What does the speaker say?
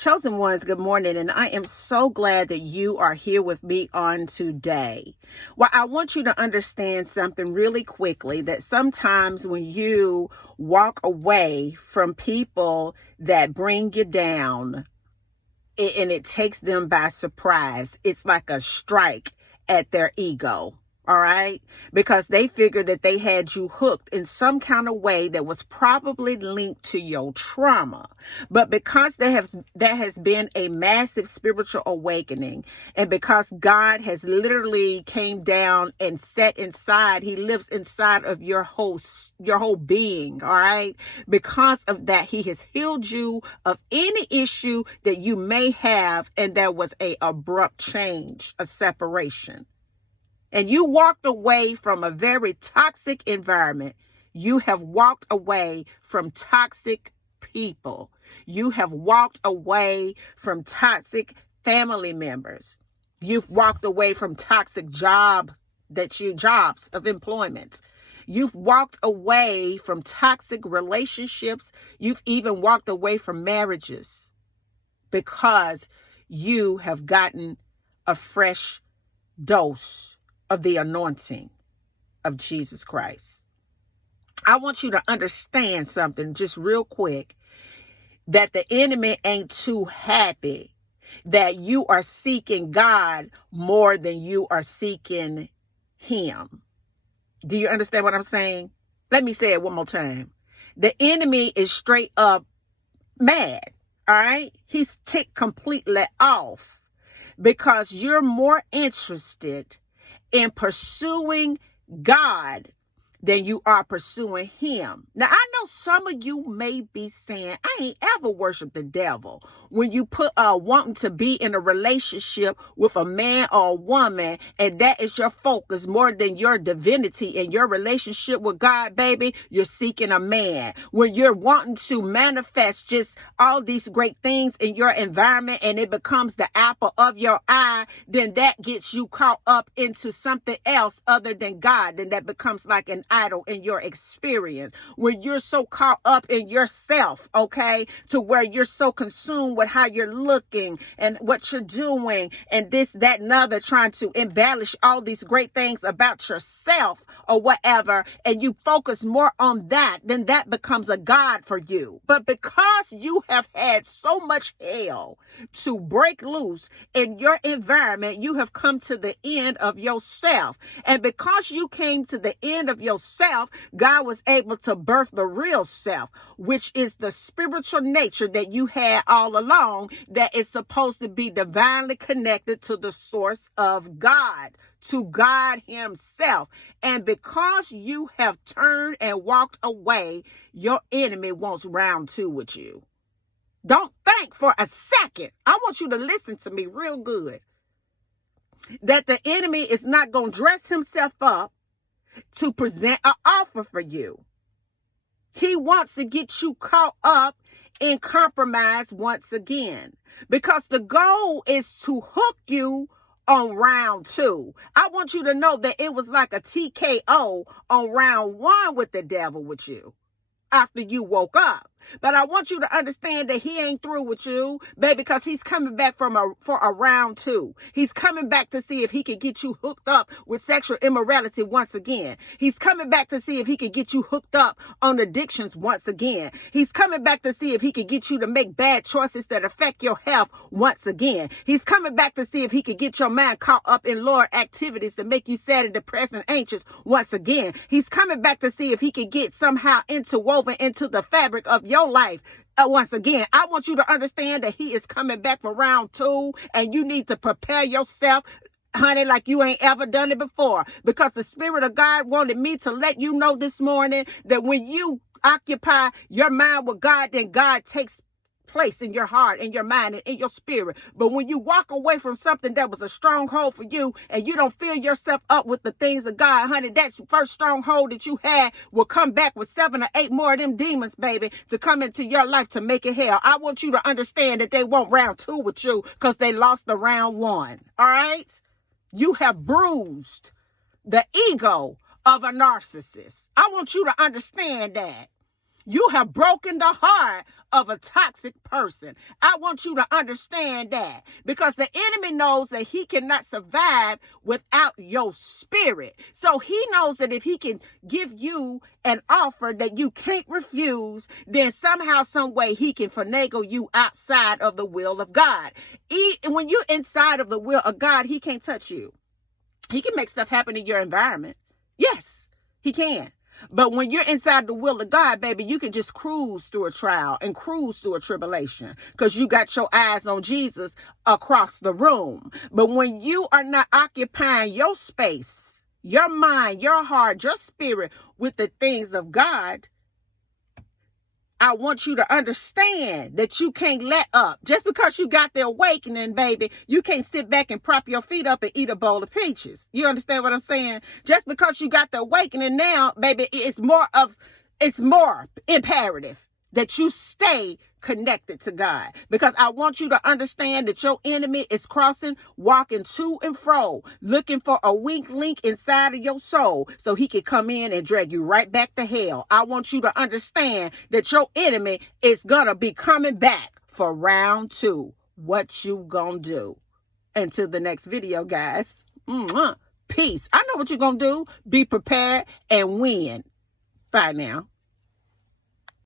Chosen ones, good morning, and I am so glad that you are here with me on today. Well, I want you to understand something really quickly, that sometimes when you walk away from people that bring you down and it takes them by surprise, it's like a strike at their ego. All right, because they figured that they had you hooked in some kind of way that was probably linked to your trauma. But because there has been a massive spiritual awakening, and because God has literally came down and sat inside, he lives inside of your whole being. All right, because of that, he has healed you of any issue that you may have, and there was a abrupt change, a separation. And you walked away from a very toxic environment. You have walked away from toxic people. You have walked away from toxic family members. You've walked away from toxic jobs of employment. You've walked away from toxic relationships. You've even walked away from marriages because you have gotten a fresh dose of the anointing of Jesus Christ. I want you to understand something just real quick, that the enemy ain't too happy that you are seeking God more than you are seeking him. Do you understand what I'm saying? Let me say it one more time. The enemy is straight up mad. All right. He's ticked completely off because you're more interested in pursuing God than you are pursuing him. Now, I know some of you may be saying, I ain't ever worshiped the devil. When you put wanting to be in a relationship with a man or a woman, and that is your focus more than your divinity and your relationship with God, baby, you're seeking a man. When you're wanting to manifest just all these great things in your environment and it becomes the apple of your eye, then that gets you caught up into something else other than God. Then that becomes like an idol in your experience. When you're so caught up in yourself, okay, to where you're so consumed with how you're looking and what you're doing and this, that, and other, trying to embellish all these great things about yourself or whatever, and you focus more on that, then that becomes a God for you. But because you have had so much hell to break loose in your environment, you have come to the end of yourself. And because you came to the end of yourself, God was able to birth the real self, which is the spiritual nature that you had all along, that is supposed to be divinely connected to the source of God, to God himself. And because you have turned and walked away, your enemy wants round two with you. Don't think for a second. I want you to listen to me real good, that the enemy is not going to dress himself up to present an offer for you. He wants to get you caught up in compromise once again, because the goal is to hook you on round two. I want you to know that it was like a TKO on round one with the devil with you after you woke up. But I want you to understand that he ain't through with you, baby, because he's coming back for a round two. He's coming back to see if he can get you hooked up with sexual immorality once again. He's coming back to see if he can get you hooked up on addictions once again. He's coming back to see if he can get you to make bad choices that affect your health once again. He's coming back to see if he can get your mind caught up in lower activities that make you sad and depressed and anxious once again. He's coming back to see if he can get somehow interwoven into the fabric of your life. Once again, I want you to understand that he is coming back for round two, and you need to prepare yourself, honey, like you ain't ever done it before, because the Spirit of God wanted me to let you know this morning that when you occupy your mind with God, then God takes place in your heart, in your mind, and in your spirit. But when you walk away from something that was a stronghold for you, and you don't fill yourself up with the things of God, honey, that first stronghold that you had will come back with 7 or 8 more of them demons, baby, to come into your life to make it hell. I want you to understand that they want round two with you because they lost the round one. All right? You have bruised the ego of a narcissist. I want you to understand that. You have broken the heart of a toxic person. I want you to understand that, because the enemy knows that he cannot survive without your spirit. So he knows that if he can give you an offer that you can't refuse, then somehow, some way he can finagle you outside of the will of God. When you're inside of the will of God, he can't touch you. He can make stuff happen in your environment. Yes, he can. But when you're inside the will of God, baby, you can just cruise through a trial and cruise through a tribulation because you got your eyes on Jesus across the room. But when you are not occupying your space, your mind, your heart, your spirit with the things of God, I want you to understand that you can't let up. Just because you got the awakening, baby, you can't sit back and prop your feet up and eat a bowl of peaches. You understand what I'm saying? Just because you got the awakening now, baby, it's more imperative that you stay connected to God, because I want you to understand that your enemy is crossing, walking to and fro, looking for a weak link inside of your soul so he can come in and drag you right back to hell. I want you to understand that your enemy is gonna be coming back for round 2. What you gonna do? Until the next video, guys. Peace. I know what you're gonna do. Be prepared and win. Bye now.